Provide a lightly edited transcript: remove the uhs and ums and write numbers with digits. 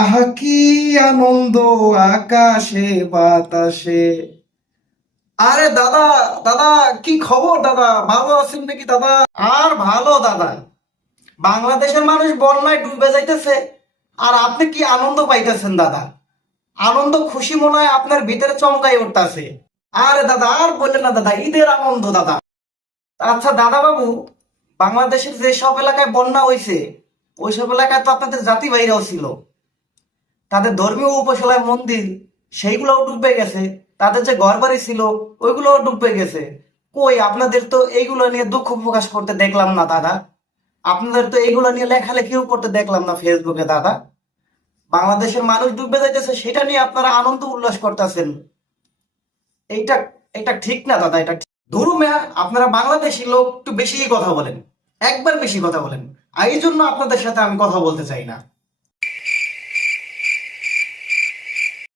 আহা কি আনন্দ আকাশে বাতাসে। আরে দাদা, দাদা, কি খবর দাদা? ভালো আছেন নাকি দাদা? আর ভালো দাদা। বাংলাদেশের মানুষ বন্যায় ডুবে যাইতেছে, আর আপনি কি আনন্দ পাইতেছেন দাদা? আনন্দ খুশি মনে হয় আপনার ভিতরে চমকাই উঠতেছে। আরে দাদা, আর বললেন না দাদা, ঈদের আনন্দ দাদা। আচ্ছা দাদা বাবু, বাংলাদেশের যেসব এলাকায় বন্যা হয়েছে ওইসব এলাকায় তো আপনাদের জাতি ভাইরাও ছিল। তাদের ধর্মীয় উপাসনায় মন্দির সেইগুলোও ডুবে গেছে। তাদের যে ঘর বাড়ি ছিল ওইগুলোও ডুবে গেছে। কই আপনাদের তো এইগুলো নিয়ে দুঃখ প্রকাশ করতে দেখলাম না দাদা। আপনাদের তো এইগুলো নিয়ে লেখালেখিও করতে দেখলাম না ফেসবুকে দাদা। বাংলাদেশের মানুষ ডুবে যাইতেছে সেটা নিয়ে আপনারা আনন্দ উল্লাস করতেছেন। এইটা এটা ঠিক না দাদা, এটা ধরু মেয়া, আপনারা বাংলাদেশি লোক একটু বেশি কথা বলেন, একবার বেশি কথা বলেন। আর এই জন্য আপনাদের সাথে আমি কথা বলতে চাই না।